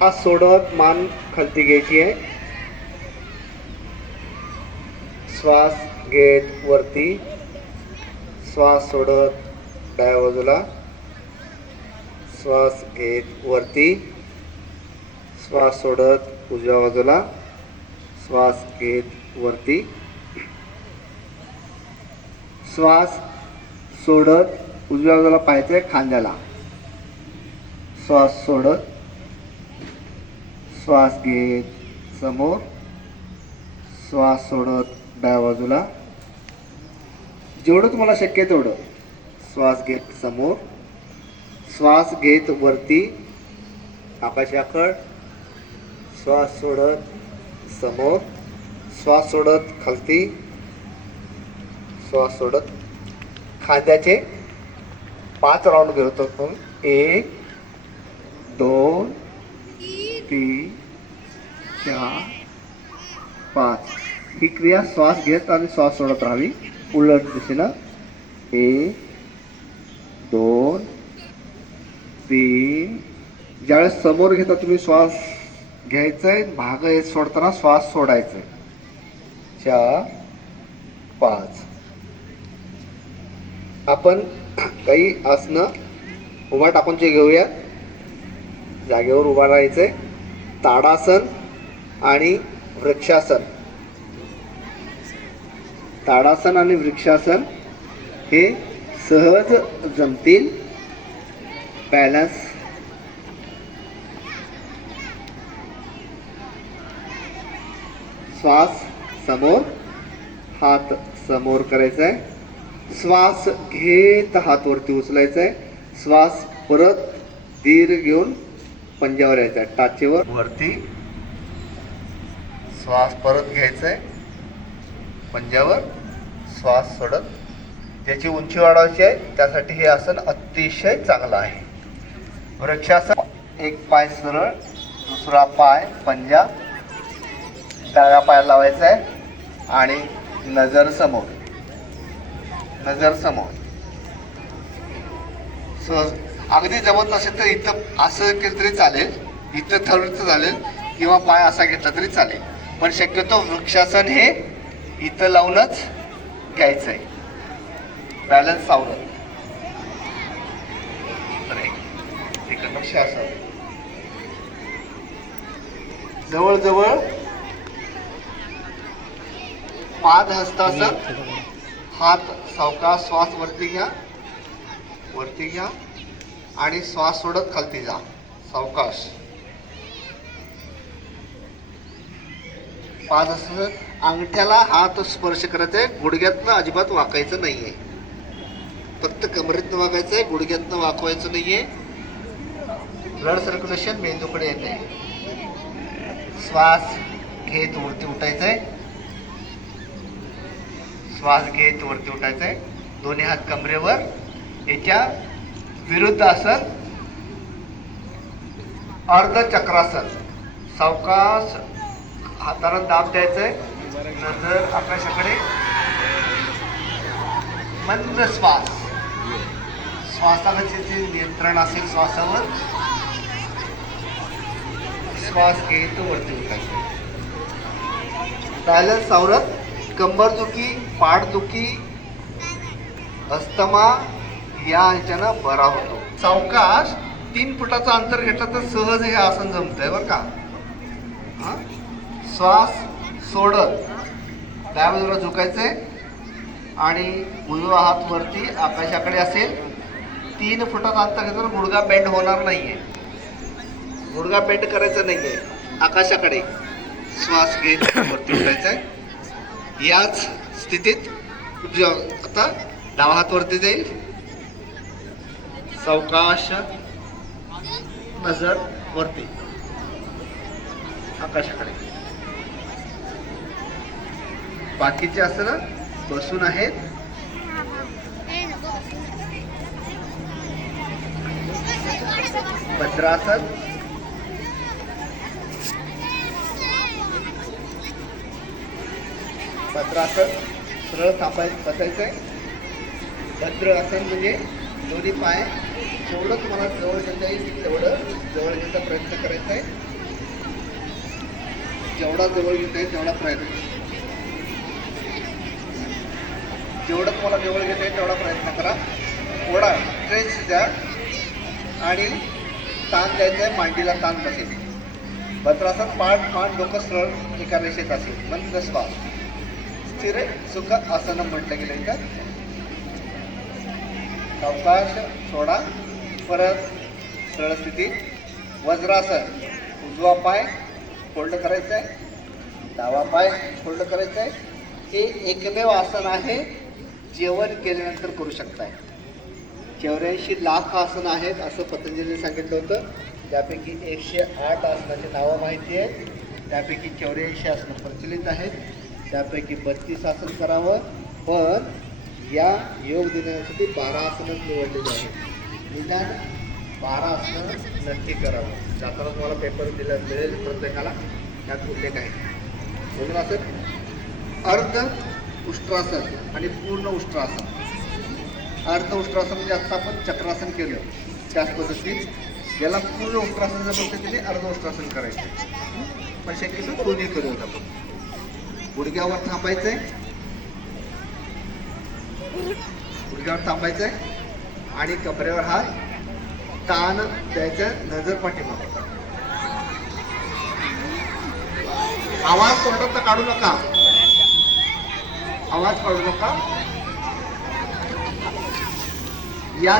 आज सोडत मान खालती घ्यायची आहे. श्वास घेत वरती. श्वास सोडत डाव्या बाजूला. श्वास घेत वरती. श्वास सोडत उजव्या बाजूला. श्वास घेत वरती. श्वास सोडत उजव्या बाजूला पाहायचंय खांद्याला. श्वास सोडत श्वास घेत समोर. श्वास सोडत डाव्या बाजूला जेवढं तुम्हाला शक्य आहे तेवढं. श्वास घेत समोर. श्वास घेत वरती. आकाशाकड श्वास सोडत समोर. श्वास सोडत खालती. श्वास सोडत खांद्याचे पाच राऊंड घेतो आपण. एक दोन तीन चार पाच. ही क्रिया श्वास घेत आणि श्वास सोडत राहावी. उलट दिशेनं एक दोन तीन. ज्यावेळेस समोर घेता तुम्ही श्वास घ्यायचाय भाग हे सोडताना श्वास सोडायचा चार पाच. आपण काही आसनं उभा टाकूनचे घेऊया. जागेवर उभा राहायचंय. ताडासन आणि वृक्षासन. ताडासन आणि वृक्षासन हे सहज जमतील. बॅलन्स श्वास समोर हात समोर करायचा आहे श्वास घेत हात वरती उचलायचा आहे श्वास परत धीर घेऊन पंजावर यायचा आहे टाचेवर. वरती. श्वास परत घ्यायचा आहे म्हणजे पंजावर श्वास सोडत. ज्याची उंची वाढवायची आहे त्यासाठी हे आसन अतिशय चांगलं आहे. वृक्षासन एक पाय सरळ दुसरा पाय पंजा. डाव्या पायाला लावायचा आहे आणि नजर समोर. नजर समोर. सहज अगदी जमत नसेल तर इथं असं केलं तरी चालेल. इथं ठरवलं तर चालेल. किंवा पाय असा घेतला तरी चालेल. पण शक्यतो वृक्षासन हे इथं लावूनच घ्यायचं आहे बॅलन्स सावरत जवळजवळ पाद हस्तासन हात सावकाश श्वास वरती घ्या वरती घ्या आणि श्वास सोडत खालती जा. सावकाश. पाच असं अंगठ्याला हात स्पर्श करायचा आहे गुडघ्यातनं अजिबात वाकायचं नाही आहे फक्त कमरेतनं वाकायचं आहे गुडघ्यातनं वाकवायचं आहे ब्लड सर्क्युलेशन मेंदूकडे येत आहे. श्वास घेत वरती उठायचं आहे. श्वास घेत वरती उठायचं आहे. दोन्ही हात कमरेवर. याच्या विरुद्ध आसन अर्ध चक्रासन सावकाश हाताला दाब द्यायचंय. नजर आकाशाकडे मंद श्वास. श्वासाचे जे नियंत्रण असेल श्वासावर श्वास घेत वरती उठायचं. बॅलन्स सावरत कंबरदुखी पाठदुखी अस्तमा या ह्याच्यानं बरा होतो. सावकाश तीन फुटाचं अंतर घेतलं तर सहज हे आसन जमतंय बरं का? हां? श्वास सोडत. डाव्या बाजूला झुकायचंय. आणि उजवा हात वरती आकाशाकडे असेल. तीन फुटात अंतर घेतलं तर बेंड होणार नाहीये. गुडगा बेंड करायचा नाहीये. आकाशाकडे श्वास घेत वरती उठायचा आहे याच स्थितीत आता डावा हात वरती जाईल. सावकाश नजर वरती. आकाशाकडे. बाकीचे असं बसून आहेत. भद्रासन. भद्रासन सरळ थांबाय बसायचंय. भद्र आसन म्हणजे दोन्ही पाय. जेवढं तुम्हाला जवळ घेता येईल तेवढं जवळ घेण्याचा प्रयत्न करायचा आहे. जेवढा जवळ घेता येईल तेवढा प्रयत्न जेवढं तुम्हाला जवळ घेता येईल तेवढा प्रयत्न करा. थोडा स्ट्रेच द्या आणि ताण द्यायचं आहे मांडीला ताण बसेल. भद्रासन पाठ मान डोकं सरळ एका रेषेत असेल. मंद श्वास स्थिर सुख आसनं म्हटलं गेलं इथं. अवकाश सोडा. परत सरळ स्थिती. वज्रासन. उजवा पाय फोल्ड करायचा आहे डावा पाय फोल्ड करायचा आहे हे एकमेव आसन आहे. जेवण केल्यानंतर करू शकताय. चौऱ्याऐंशी लाख आसन आहेत असं पतंजलीने सांगितलं होतं. त्यापैकी एकशे आठ आसनाची नावं माहिती आहेत. त्यापैकी चौऱ्याऐंशी आसनं प्रचलित आहेत. त्यापैकी बत्तीस आसन करावं. पण या योग दिनासाठी बारा आसनं निवडलेली आहेत. निदान बारा आसनं नक्की करावं. जाताना तुम्हाला पेपर दिला मिळेल प्रत्येकाला. त्यात उल्लेख आहे. म्हणून असं अर्ध उष्ट्रासन आणि पूर्ण उष्ट्रासन. अर्ध उष्ट्रासन म्हणजे आत्ता आपण चक्रासन केलं. त्याच पद्धतीत याला पूर्ण उष्ट्रासनाच्या पद्धतीने अर्ध उष्ट्रासन करायचं. पण शक्यतो दोन्ही करूयात आपण. गुडघ्यावर थांबायचंय. गुडघ्यावर थांबायचंय. आणि कपड्यावर हात ताण द्यायचा नजर पाठीमागे. आवाज तोंडात काढू नका. आवाज पडू नका. या